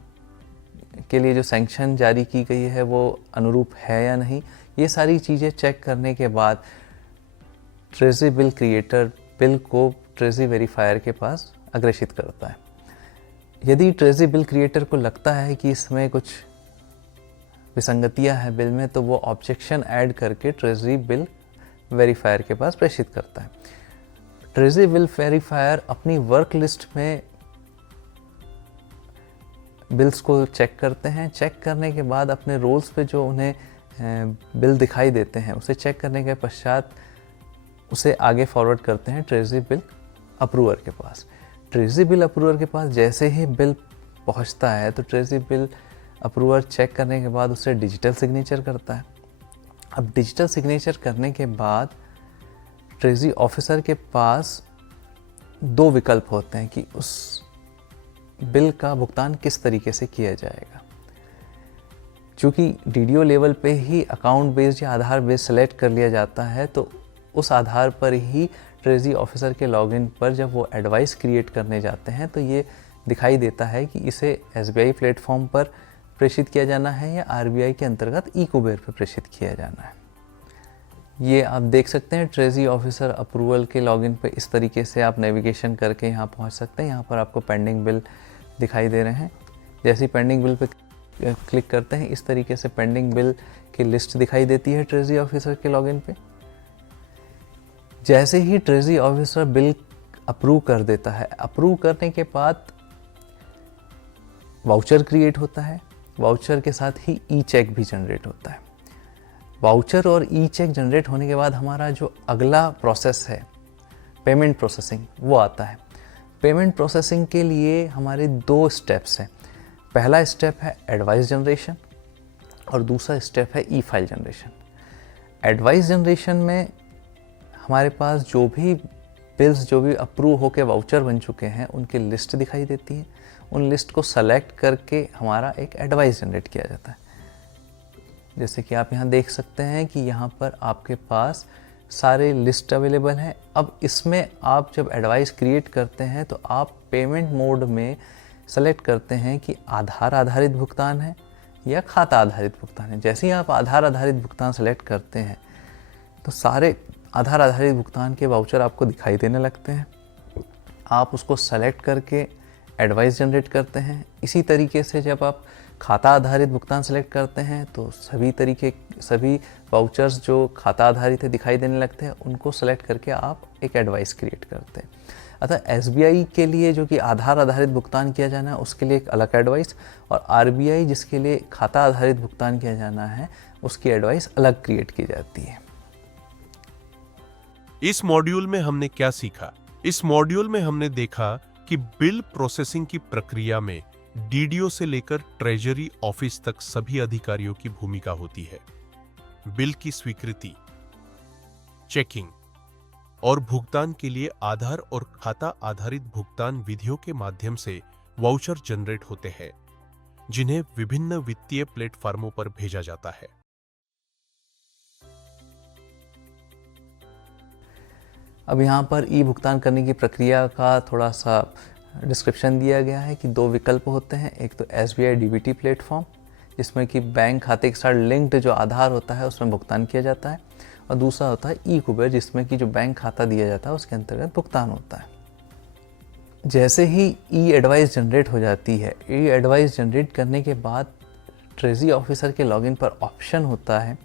के लिए जो सैंक्शन जारी की गई है वो अनुरूप है या नहीं। ये सारी चीज़ें चेक करने के बाद ट्रेजरी बिल क्रिएटर बिल को ट्रेजरी वेरीफायर के पास अग्रेषित करता है। यदि ट्रेजरी बिल क्रिएटर को लगता है कि इसमें कुछ विसंगतियां हैं बिल में तो वो ऑब्जेक्शन ऐड करके ट्रेजरी बिल वेरीफायर के पास प्रेषित करता है। ट्रेजरी बिल वेरीफायर अपनी वर्क लिस्ट में बिल्स को चेक करते हैं। चेक करने के बाद अपने रोल्स पे जो उन्हें बिल दिखाई देते हैं उसे चेक करने के पश्चात उसे आगे फॉरवर्ड करते हैं ट्रेजरी बिल अप्रूवर के पास। ट्रेजरी बिल अप्रूवर के पास जैसे ही बिल पहुंचता है तो ट्रेजरी बिल अप्रूवर चेक करने के बाद उसे डिजिटल सिग्नेचर करता है। अब डिजिटल सिग्नेचर करने के बाद ट्रेजरी ऑफिसर के पास 2 विकल्प होते हैं कि उस बिल का भुगतान किस तरीके से किया जाएगा। चूँकि डीडीओ लेवल पे ही अकाउंट बेस्ड या आधार बेस्ड सेलेक्ट कर लिया जाता है तो उस आधार पर ही ट्रेजरी ऑफिसर के लॉगिन पर जब वो एडवाइस क्रिएट करने जाते हैं तो ये दिखाई देता है कि इसे एसबीआई प्लेटफॉर्म पर प्रेषित किया जाना है या आरबीआई के अंतर्गत ई कुबेर पर प्रेषित किया जाना है। ये आप देख सकते हैं ट्रेजरी ऑफिसर अप्रूवल के लॉगिन पे इस तरीके से आप नेविगेशन करके यहाँ पहुँच सकते हैं। यहाँ पर आपको पेंडिंग बिल दिखाई दे रहे हैं। जैसे ही पेंडिंग बिल पे क्लिक करते हैं इस तरीके से पेंडिंग बिल की लिस्ट दिखाई देती है ट्रेजरी ऑफिसर के लॉगिन पे। जैसे ही ट्रेजरी ऑफिसर बिल अप्रूव कर देता है, अप्रूव करने के बाद वाउचर क्रिएट होता है। वाउचर के साथ ही ई चेक भी जनरेट होता है। वाउचर और ई चेक जनरेट होने के बाद हमारा जो अगला प्रोसेस है पेमेंट प्रोसेसिंग, वो आता है। पेमेंट प्रोसेसिंग के लिए हमारे 2 स्टेप्स हैं। पहला स्टेप है एडवाइस जनरेशन और दूसरा स्टेप है ई फाइल जनरेशन। एडवाइस जनरेशन में हमारे पास जो भी बिल्स जो भी अप्रूव होकर वाउचर बन चुके हैं उनकी लिस्ट दिखाई देती है। उन लिस्ट को सेलेक्ट करके हमारा एक एडवाइस जनरेट किया जाता है। जैसे कि आप यहाँ देख सकते हैं कि यहाँ पर आपके पास सारे लिस्ट अवेलेबल हैं। अब इसमें आप जब एडवाइस क्रिएट करते हैं तो आप पेमेंट मोड में सेलेक्ट करते हैं कि आधार आधारित भुगतान है या खाता आधारित भुगतान है। जैसे ही आप आधार आधारित भुगतान सेलेक्ट करते हैं तो सारे आधार आधारित भुगतान के वाउचर आपको दिखाई देने लगते हैं। आप उसको सेलेक्ट करके एडवाइस जनरेट करते हैं। इसी तरीके से जब आप खाता आधारित भुगतान सेलेक्ट करते हैं तो सभी वाउचर्स जो खाता आधारित है दिखाई देने लगते हैं। उनको सेलेक्ट करके आप एक एडवाइस क्रिएट करते हैं। अतः एसबीआई के लिए जो कि आधार आधारित भुगतान किया जाना है उसके लिए एक अलग एडवाइस, और आरबीआई जिसके लिए खाता आधारित भुगतान किया जाना है उसकी एडवाइस अलग क्रिएट की जाती है। इस मॉड्यूल में हमने क्या सीखा? इस मॉड्यूल में हमने देखा कि बिल प्रोसेसिंग की प्रक्रिया में डीडीओ से लेकर ट्रेजरी ऑफिस तक सभी अधिकारियों की भूमिका होती है। बिल की स्वीकृति, चेकिंग और भुगतान के लिए आधार और खाता आधारित भुगतान विधियों के माध्यम से वाउचर जनरेट होते हैं, जिन्हें विभिन्न वित्तीय प्लेटफॉर्मों पर भेजा जाता है। अब यहाँ पर ई भुगतान करने की प्रक्रिया का थोड़ा सा डिस्क्रिप्शन दिया गया है कि 2 विकल्प होते हैं। एक तो एसबीआई डीबीटी प्लेटफॉर्म जिसमें कि बैंक खाते के साथ लिंक्ड जो आधार होता है उसमें भुगतान किया जाता है, और दूसरा होता है ई कुबेर जिसमें कि जो बैंक खाता दिया जाता है उसके अंतर्गत भुगतान होता है। जैसे ही ई एडवाइस जनरेट हो जाती है, ई एडवाइस जनरेट करने के बाद ट्रेजरी ऑफिसर के लॉगिन पर ऑप्शन होता है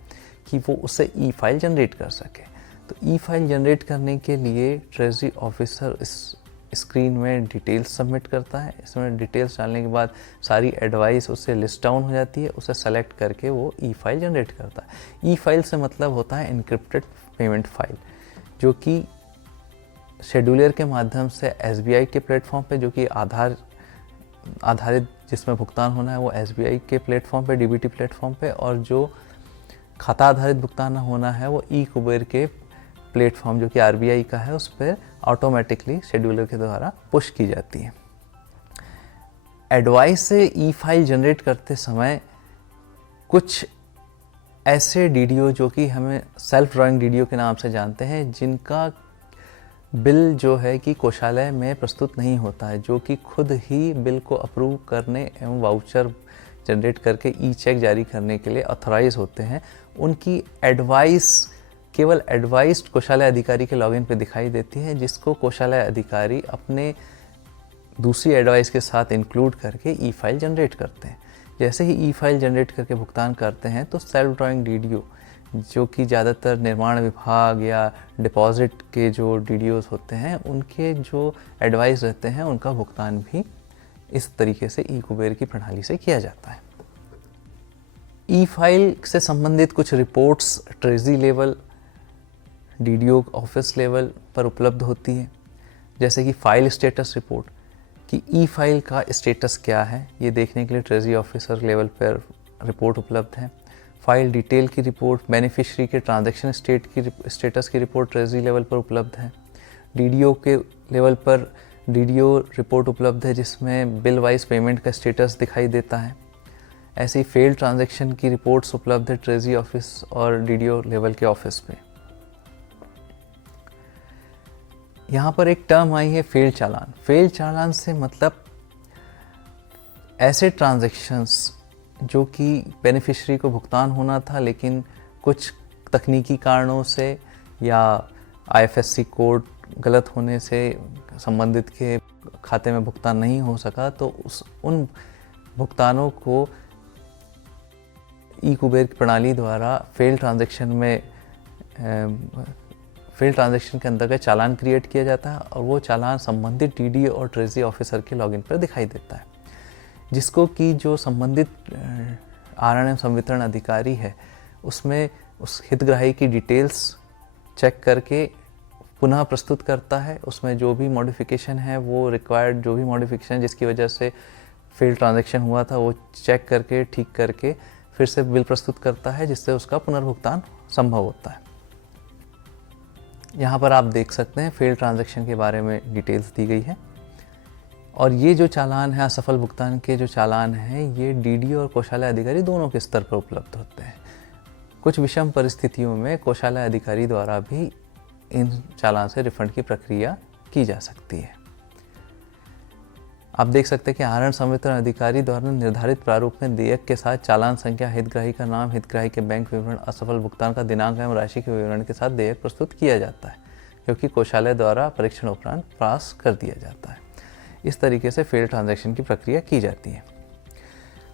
कि वो उससे ई फाइल जनरेट कर सके। तो ई फाइल जनरेट करने के लिए ट्रेजरी ऑफिसर इस स्क्रीन में डिटेल्स सबमिट करता है। इसमें डिटेल्स डालने के बाद सारी एडवाइस उससे लिस्ट डाउन हो जाती है। उसे सेलेक्ट करके वो ई फाइल जनरेट करता है। ई फाइल से मतलब होता है इनक्रिप्टेड पेमेंट फाइल, जो कि शेड्यूलर के माध्यम से एसबीआई के प्लेटफॉर्म पे, जो कि आधार आधारित जिसमें भुगतान होना है वो एसबीआई के प्लेटफॉर्म पे, डीबीटी प्लेटफॉर्म पे, और जो खाता आधारित भुगतान होना है वो ई कुबेर के प्लेटफॉर्म जो कि आरबीआई का है उस पर ऑटोमेटिकली शेड्यूलर के द्वारा पुश की जाती है। एडवाइस से ई फाइल जनरेट करते समय कुछ ऐसे डीडीओ जो कि हमें सेल्फ ड्राइंग डीडीओ के नाम से जानते हैं, जिनका बिल जो है कि कोषालय में प्रस्तुत नहीं होता है, जो कि खुद ही बिल को अप्रूव करने एवं वाउचर जनरेट करके ई चेक जारी करने के लिए ऑथराइज होते हैं, उनकी एडवाइस केवल एडवाइस्ड कोषालय अधिकारी के लॉगिन पे दिखाई देती है, जिसको कोषालय अधिकारी अपने दूसरी एडवाइस के साथ इंक्लूड करके ई फाइल जनरेट करते हैं। जैसे ही ई फाइल जनरेट करके भुगतान करते हैं तो सेल्फ ड्राइंग डीडीओ जो कि ज़्यादातर निर्माण विभाग या डिपॉजिट के जो डीडीओज होते हैं उनके जो एडवाइस रहते हैं उनका भुगतान भी इस तरीके से ई कुबेर की प्रणाली से किया जाता है। ई फाइल से संबंधित कुछ reports treasury level, DDO office level पर उपलब्ध होती है, जैसे कि फाइल स्टेटस रिपोर्ट कि ई फाइल का स्टेटस क्या है, ये देखने के लिए ट्रेजरी ऑफिसर लेवल पर रिपोर्ट उपलब्ध है। फाइल डिटेल की रिपोर्ट, बेनिफिशियरी के ट्रांजैक्शन स्टेटस की रिपोर्ट ट्रेजरी लेवल पर उपलब्ध है। डीडीओ के लेवल पर डीडीओ रिपोर्ट उपलब्ध है जिसमें बिल वाइज पेमेंट का स्टेटस दिखाई देता है। ऐसे ही फेल ट्रांजैक्शन की रिपोर्ट्स उपलब्ध है ट्रेजरी ऑफिस और डीडीओ लेवल के ऑफिस पे। यहाँ पर एक टर्म आई है फेल चालान। फेल चालान से मतलब ऐसे ट्रांजैक्शंस जो कि बेनिफिशियरी को भुगतान होना था लेकिन कुछ तकनीकी कारणों से या IFSC कोड गलत होने से संबंधित के खाते में भुगतान नहीं हो सका, तो उन भुगतानों को ई-कुबेर प्रणाली द्वारा फेल ट्रांजैक्शन के अंतर्गत चालान क्रिएट किया जाता है और वो चालान संबंधित DDO और ट्रेजरी ऑफिसर के लॉगिन पर दिखाई देता है, जिसको कि जो संबंधित RNM संवितरण अधिकारी है उसमें उस हितग्राही की डिटेल्स चेक करके पुनः प्रस्तुत करता है। उसमें जो भी मॉडिफिकेशन है वो रिक्वायर्ड, जो भी मॉडिफिकेशन जिसकी वजह से फेल ट्रांजैक्शन हुआ था वो चेक करके ठीक करके फिर से बिल प्रस्तुत करता है, जिससे उसका पुनर्भुगतान संभव होता है। यहाँ पर आप देख सकते हैं फेल ट्रांजैक्शन के बारे में डिटेल्स दी गई है और ये जो चालान है, असफल भुगतान के जो चालान हैं, ये DDO और कोषालय अधिकारी दोनों के स्तर पर उपलब्ध होते हैं। कुछ विषम परिस्थितियों में कोषालय अधिकारी द्वारा भी इन चालान से रिफंड की प्रक्रिया की जा सकती है। आप देख सकते हैं कि RNM संवितरण अधिकारी द्वारा निर्धारित प्रारूप में देयक के साथ चालान संख्या, हितग्राही का नाम, हितग्राही के बैंक विवरण, असफल भुगतान का दिनांक एवं राशि के विवरण के साथ देयक प्रस्तुत किया जाता है, क्योंकि कोषालय द्वारा परीक्षण उपरांत पास कर दिया जाता है। इस तरीके से फेल ट्रांजैक्शन की प्रक्रिया की जाती है।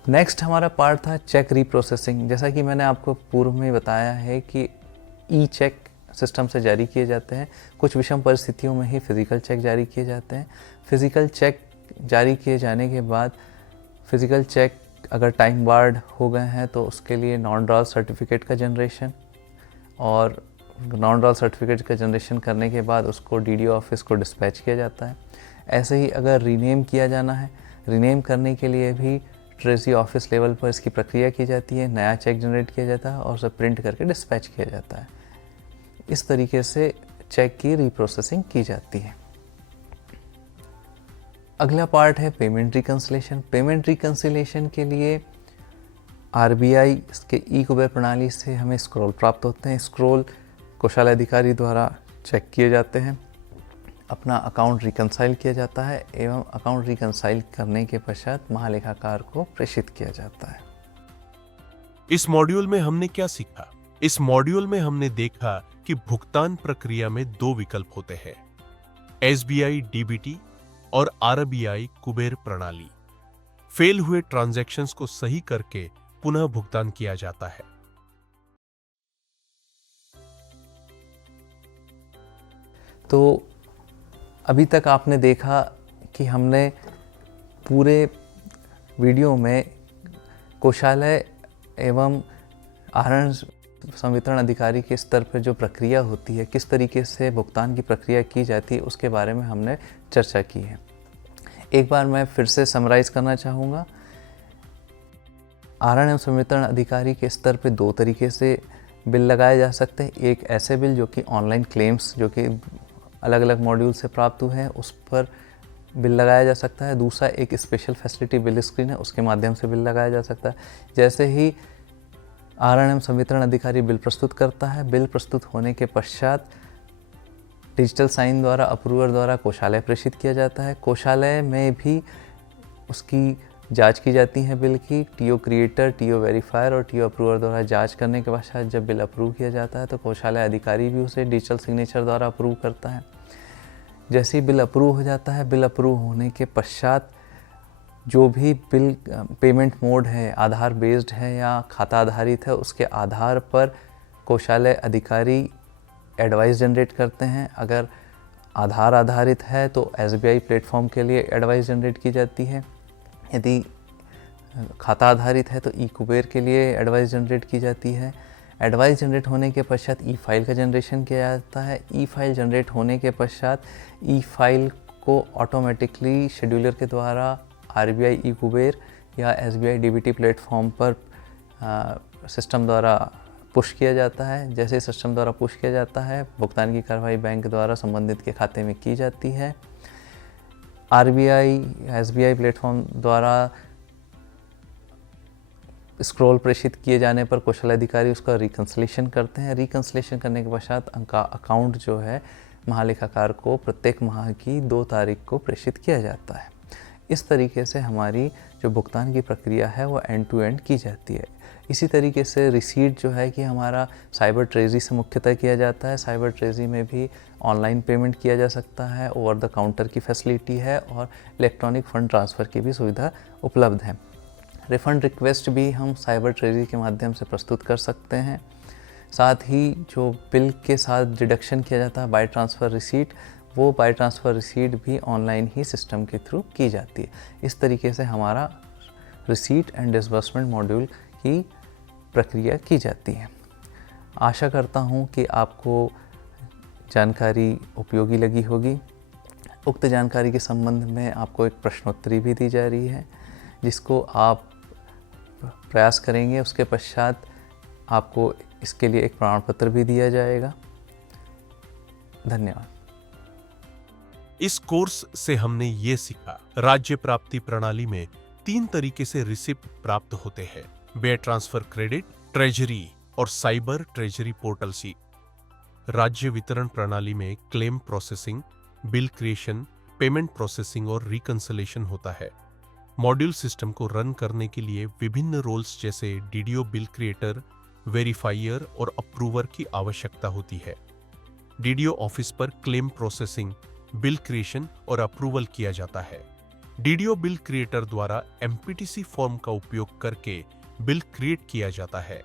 नेक्स्ट हमारा पार्ट था चेक रीप्रोसेसिंग। जैसा कि मैंने आपको पूर्व में बताया है कि ई-चेक सिस्टम से जारी किए जाते हैं। कुछ विषम परिस्थितियों में ही फिजिकल चेक जारी किए जाते हैं। फिजिकल चेक जारी किए जाने के बाद फिजिकल चेक अगर टाइम बार्ड हो गए हैं तो उसके लिए नॉन ड्रॉल सर्टिफिकेट का जनरेशन, और नॉन ड्रॉल सर्टिफिकेट का जनरेशन करने के बाद उसको DDO ऑफिस को डिस्पैच किया जाता है। ऐसे ही अगर रीनेम किया जाना है, रीनेम करने के लिए भी ट्रेजरी ऑफिस लेवल पर इसकी प्रक्रिया की जाती है। नया चेक जनरेट किया जाता है और उसे प्रिंट करके डिस्पैच किया जाता है। इस तरीके से चेक की रीप्रोसेसिंग की जाती है। अगला पार्ट है पेमेंट रिकन्सिलेशन। पेमेंट रिकन्सिलेशन के लिए RBI के ई-कुबेर प्रणाली से हमें स्क्रॉल प्राप्त होते हैं। स्क्रॉल कोषालय अधिकारी द्वारा चेक किए जाते हैं, अपना अकाउंट रिकन्साइल किया जाता है एवं अकाउंट रिकन्साइल करने के पश्चात महालेखाकार को प्रेषित किया जाता है। इस मॉड्यूल में हमने क्या सीखा? इस मॉड्यूल में हमने देखा कि भुगतान प्रक्रिया में 2 विकल्प होते हैं, SBI DBT और RBI कुबेर प्रणाली। फेल हुए ट्रांजैक्शंस को सही करके पुनः भुगतान किया जाता है। तो अभी तक आपने देखा कि हमने पूरे वीडियो में कोषालय एवं RNM संवितरण अधिकारी के स्तर पर जो प्रक्रिया होती है, किस तरीके से भुगतान की प्रक्रिया की जाती है, उसके बारे में हमने चर्चा की है। एक बार मैं फिर से समराइज करना चाहूँगा। RNM संवितरण अधिकारी के स्तर पे 2 तरीके से बिल लगाए जा सकते हैं। एक ऐसे बिल जो कि ऑनलाइन क्लेम्स जो कि अलग अलग मॉड्यूल से प्राप्त हुए हैं उस पर बिल लगाया जा सकता है। दूसरा एक स्पेशल फैसिलिटी बिल स्क्रीन है, उसके माध्यम से बिल लगाया जा सकता है। जैसे ही RNM संवितरण अधिकारी बिल प्रस्तुत करता है, बिल प्रस्तुत होने के पश्चात डिजिटल साइन द्वारा अप्रूवर द्वारा कोषालय प्रेषित किया जाता है। कोषालय में भी उसकी जांच की जाती है बिल की। TO क्रिएटर, TO वेरीफायर और TO अप्रूवर द्वारा जांच करने के पश्चात जब बिल अप्रूव किया जाता है तो कोषालय अधिकारी भी उसे डिजिटल सिग्नेचर द्वारा अप्रूव करता है। जैसे ही बिल अप्रूव हो जाता है, बिल अप्रूव होने के पश्चात जो भी बिल पेमेंट मोड है, आधार बेस्ड है या खाता आधारित है, उसके आधार पर कोषालय अधिकारी एडवाइस जनरेट करते हैं। अगर आधार आधारित है तो SBI प्लेटफॉर्म के लिए एडवाइस जनरेट की जाती है। यदि खाता आधारित है तो ई-कुबेर के लिए एडवाइस जनरेट की जाती है। एडवाइस जनरेट होने के पश्चात ई-फाइल का जनरेशन किया जाता है। ई-फाइल जनरेट होने के पश्चात ई-फाइल को ऑटोमेटिकली शेड्यूलर के द्वारा RBI ई-कुबेर या SBI DBT प्लेटफॉर्म पर सिस्टम द्वारा पुश किया जाता है। जैसे सिस्टम द्वारा पुश किया जाता है, भुगतान की कार्रवाई बैंक द्वारा संबंधित के खाते में की जाती है। RBI SBI प्लेटफॉर्म द्वारा स्क्रॉल प्रेषित किए जाने पर कोषालय अधिकारी उसका रिकन्सिलेशन करते हैं। रिकन्सिलेशन करने के पश्चात अकाउंट जो है महालेखाकार को प्रत्येक माह की 2 तारीख को प्रेषित किया जाता है। इस तरीके से हमारी जो भुगतान की प्रक्रिया है वो एंड टू एंड की जाती है। इसी तरीके से रिसीट जो है कि हमारा साइबर ट्रेजरी से मुख्यतः किया जाता है। साइबर ट्रेजरी में भी ऑनलाइन पेमेंट किया जा सकता है, ओवर द काउंटर की फैसिलिटी है और इलेक्ट्रॉनिक फ़ंड ट्रांसफ़र की भी सुविधा उपलब्ध है। रिफ़ंड रिक्वेस्ट भी हम साइबर ट्रेजरी के माध्यम से प्रस्तुत कर सकते हैं। साथ ही जो बिल के साथ डिडक्शन किया जाता है बाय ट्रांसफ़र रिसीट, वो बाय ट्रांसफ़र रिसीट भी ऑनलाइन ही सिस्टम के थ्रू की जाती है। इस तरीके से हमारा रिसीट एंड डिसबर्समेंट मॉड्यूल की प्रक्रिया की जाती है। आशा करता हूँ कि आपको जानकारी उपयोगी लगी होगी। उक्त जानकारी के संबंध में आपको एक प्रश्नोत्तरी भी दी जा रही है, जिसको आप प्रयास करेंगे। उसके पश्चात आपको इसके लिए एक प्रमाण पत्र भी दिया जाएगा। धन्यवाद। इस कोर्स से हमने ये सीखा, राज्य प्राप्ति प्रणाली में 3 तरीके से रिसिप्ट प्राप्त होते हैं: व्यय ट्रांसफर क्रेडिट, ट्रेजरी और साइबर ट्रेजरी पोर्टल सी। राज्य वितरण प्रणाली में claim processing, bill creation, payment processing और रिकंसिलेशन होता है। मॉड्यूल सिस्टम को रन करने के लिए विभिन्न रोल्स जैसे डीडीओ बिल क्रिएटर, वेरीफायर और अप्रूवर की आवश्यकता होती है। डीडीओ ऑफिस पर क्लेम प्रोसेसिंग, बिल क्रिएशन और अप्रूवल किया जाता है। डीडीओ बिल क्रिएटर द्वारा एमपीटीसी फॉर्म का उपयोग करके बिल क्रिएट किया जाता है।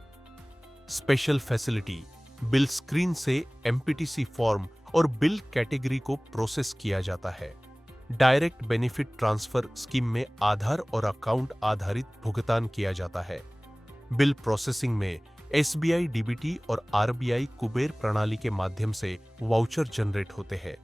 स्पेशल फैसिलिटी, बिल स्क्रीन से एमपीटीसी फॉर्म और बिल कैटेगरी को प्रोसेस किया जाता है। डायरेक्ट बेनिफिट ट्रांसफर स्कीम में आधार और अकाउंट आधारित भुगतान किया जाता है। बिल प्रोसेसिंग में एसबीआई डीबीटी और आरबीआई कुबेर प्रणाली के माध्यम से वाउचर जनरेट होते हैं।